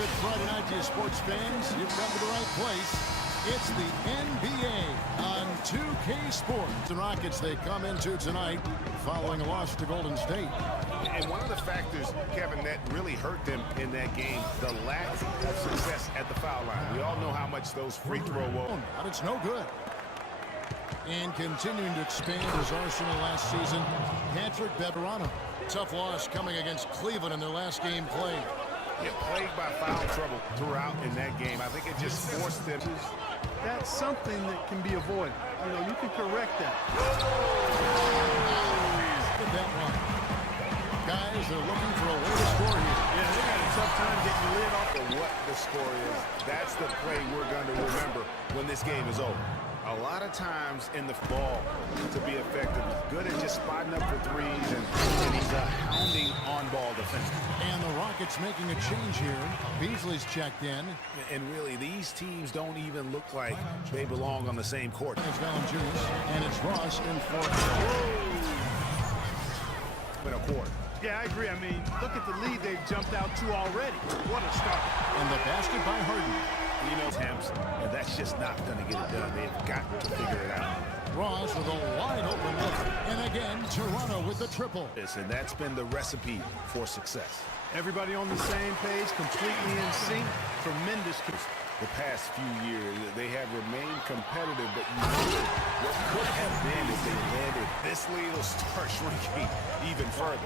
good Friday night to you sports fans. You've come to the right place. It's the NBA on 2K Sports. The Rockets, they come into tonight following a loss to Golden State. And one of the factors, Kevin, that really hurt them in that game, the lack of success at the foul line. We all know how much those free throw were. But it's no good. And continuing to expand his arsenal last season, Patrick Beverano. Tough loss coming against Cleveland in their last game played. Yeah, plagued by foul trouble throughout in that game. I think it just forced them. That's something that can be avoided. You know, you can correct that. That one. Guys, they're looking for a way to score here. Yeah, they got a tough time getting the lid off. What the score is, that's the play we're going to remember when this game is over. A lot of times in the ball to be effective, good at just spotting up for threes, and he's a hounding on-ball defender. And the Rockets making a change here. Beasley's checked in. And really, these teams don't even look like they belong on the same court. It's Valanciunas, and it's Ross in for in a quarter. Yeah, I agree. I mean, look at the lead they've jumped out to already. What a start. And the basket by Harden. You know, attempts, and that's just not going to get it done. They've got to figure it out. Ross with a wide open look. And again, Toronto with the triple. And that's been the recipe for success. Everybody on the same page, completely in sync. Tremendous. The past few years, they have remained competitive, but you know what could have been if they landed. This lead will start shrinking even further.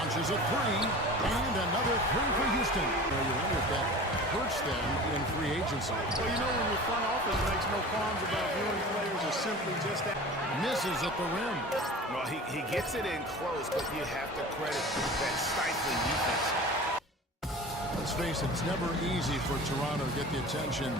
Launches a three, and another three for Houston. Well, you wonder if that hurts them in free agency. Well, you know, when your front office makes no qualms about viewing players or simply just that. Misses at the rim. Well, he gets it in close, but you have to credit that stifling defense. Let's face it, it's never easy for Toronto to get the attention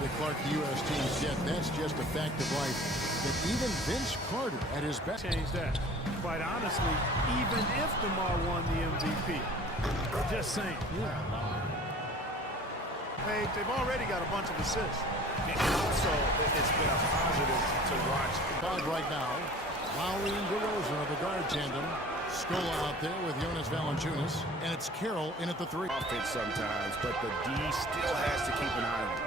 that Clark, the U.S. teams get. That's just a fact of life. That even Vince Carter at his best. Change that. Quite honestly, even if DeMar won the MVP. Just saying. Yeah. Hey, they've already got a bunch of assists. And also, it's been a positive to watch. Right now, Lowry and DeRozan are the guard tandem. Scola out there with Jonas Valanciunas, and it's Carroll in at the three. Offense sometimes, but the D still has to keep an eye on it.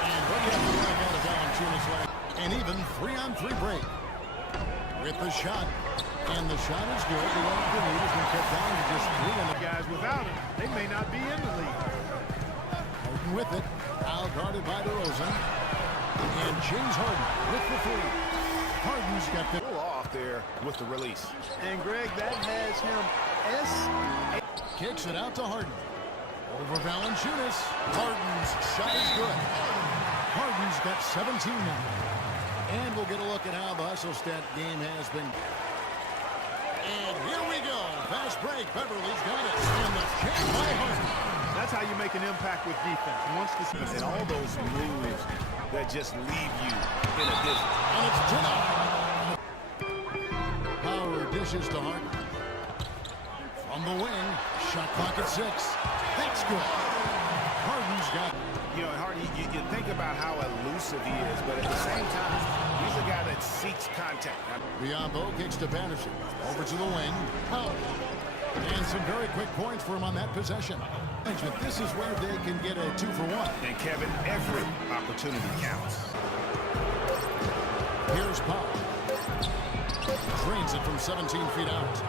And what do you have to work out of Valanciunas last? An even 3-on-3 break with the shot, and the shot is good. The lead has been kept down to just 3. And the Guys, without it, they may not be in the league. Harden with it, now guarded by DeRozan, and James Harden with the three. Harden's got the Off there with the release. And Greg, that has him kicks it out to Harden. Over Valanciunas. Harden's shot is good. Harden's got 17 now. And we'll get a look at how the hustle stat game has been. And here we go. Fast break. Beverly's got it. And the kick by Harden. That's how you make an impact with defense. Once the And all those moves that just leave you in a distance. And it's Toronto. Power dishes to Harden. From the wing. Shot clock at 6. That's good. Harden's got it. You know, Harden, you think about how elusive he is, but at the same time, he's a guy that seeks contact. Biombo kicks to Patterson. Over to the wing. Oh. And some very quick points for him on that possession. This is where they can get a 2-for-1. And Kevin, every opportunity counts. Here's Powell. Drains it from 17 feet out.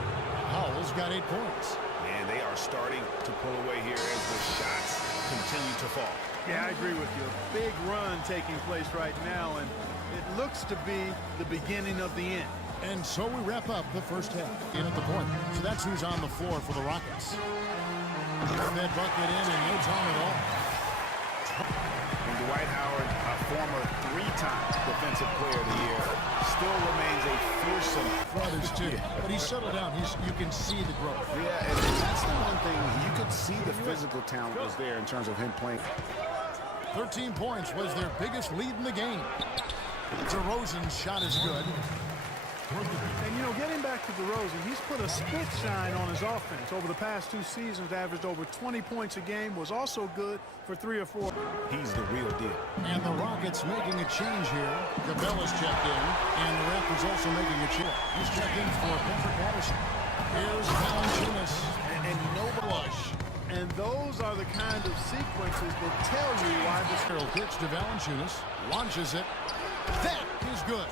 Powell's got 8 points. And they are starting to pull away here as the shots continue to fall. Yeah, I agree with you. A big run taking place right now, and it looks to be the beginning of the end. And so we wrap up the first half in at the point. So that's who's on the floor for the Rockets. That bucket in no time at all. And Dwight Howard, a former 3-time Defensive Player of the Year, still remains a fearsome. Brothers too, but he's settled down. You can see the growth. Yeah, and that's the one thing. You could see the physical talent was there in terms of him playing. 13 points was their biggest lead in the game. DeRozan's shot is good. And, you know, getting back to DeRozan, he's put a spit shine on his offense. Over the past 2 seasons, averaged over 20 points a game, was also good for 3 or 4. He's the real deal. And the Rockets making a change here. Cabela's checked in, and the Raptors also making a change. He's checked in for Patrick Patterson. Here's Valanciunas, and no blush. And those are the kind of sequences that tell you why the Carroll pitch to Valanciunas. Launches it. That is good.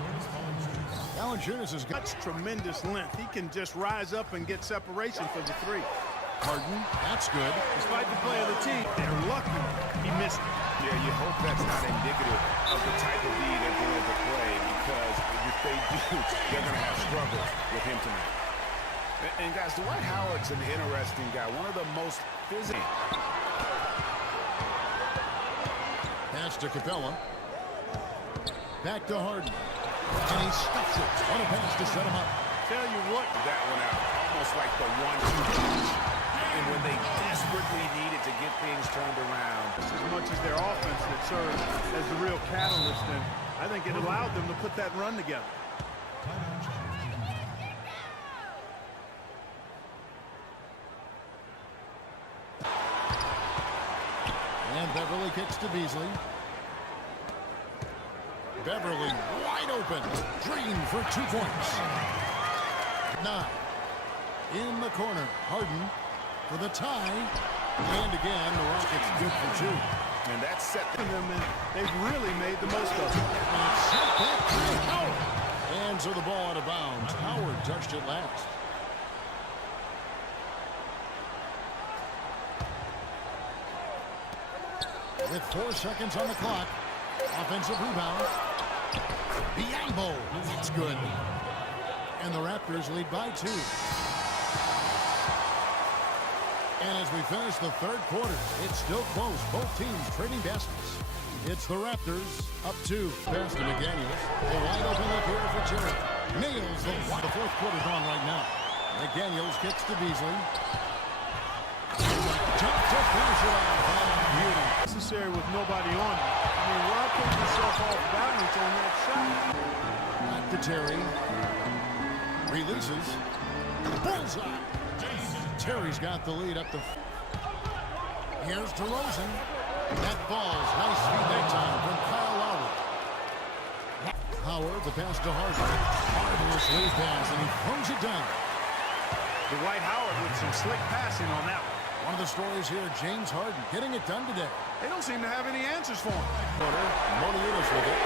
Valanciunas has got such tremendous length. He can just rise up and get separation for the three. Harden. That's good. Despite the play of the team, they're lucky he missed it. Yeah, you hope that's not indicative of the type of D they're going to play, because if they do, they're going to have struggles with him tonight. And guys, Dwight Howard's an interesting guy, one of the most physical. Pass to Capella. Back to Harden. And he stuffs it. What a pass to set him up. Tell you what, That one out, almost like the 1-2 punch. And when they desperately needed to get things turned around. as much as their offense that served as the real catalyst, and I think it allowed them to put that run together. And Beverly kicks to Beasley. Beverly wide open. Green for 2 points. 9. In the corner. Harden for the tie. And again, the Rockets good for 2. And that's set them. And they've really made the most of it. And set back by Howard. And so the ball out of bounds. Howard touched it last. With 4 seconds on the clock. Offensive rebound. Biombo. That's good. And the Raptors lead by 2. And as we finish the third quarter, it's still close. Both teams trading baskets. It's the Raptors up 2. Pass to McDaniels. A wide open look here for Jerry. Nails the fourth quarter gone right now. McDaniels kicks to Beasley. Jump to finish it off. Beauty. Necessary with nobody on it. I mean, why put yourself off balance on that shot? Back to Terry. Releases. Bullseye. Terry's got the lead up to. Here's DeRozan. That falls. Nice feed that time from Kyle Lowry. Howard, the pass to Harden. Harden sleeve pass, and he throws it down. Dwight Howard with some slick passing on that one. One of the stories here, James Harden getting it done today. They don't seem to have any answers for him. Quarter, Moniulis with it.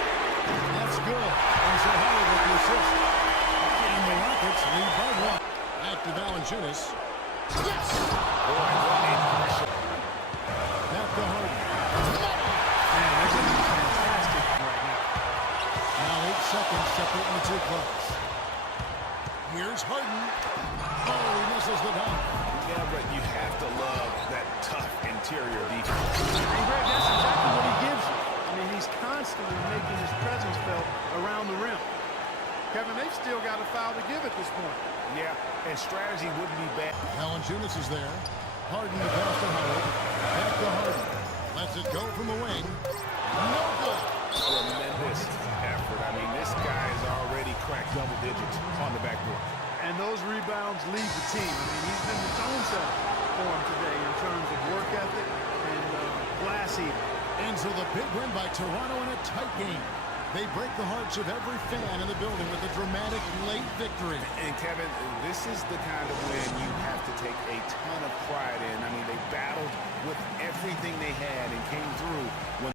That's good. And so Howard with the assist. And the Rockets lead by 1. Back to Valanciunas. Yes! Back to Harden. Man, they're doing fantastic right now. Now 8 seconds separating the 2 clubs. Here's Harden. Oh, he misses the dunk. Yeah, but you have to love that tough interior defense. And Greg, that's exactly what he gives you. I mean, he's constantly making his presence felt around the rim. Kevin, they've still got a foul to give at this point. Yeah, and strategy wouldn't be bad. Valanciunas is there. Harden to pass to Howard. Back to Harden. Lets it go from the wing. No good. Tremendous effort. I mean, this guy has already cracked double digits on the backboard. And those rebounds lead the team. I mean, he's been the tone setter for him today in terms of work ethic and glass eating. And so the big win by Toronto in a tight game. They break the hearts of every fan in the building with a dramatic late victory. And Kevin, this is the kind of win you have to take a ton of pride in. I mean, they battled with everything they had and came through when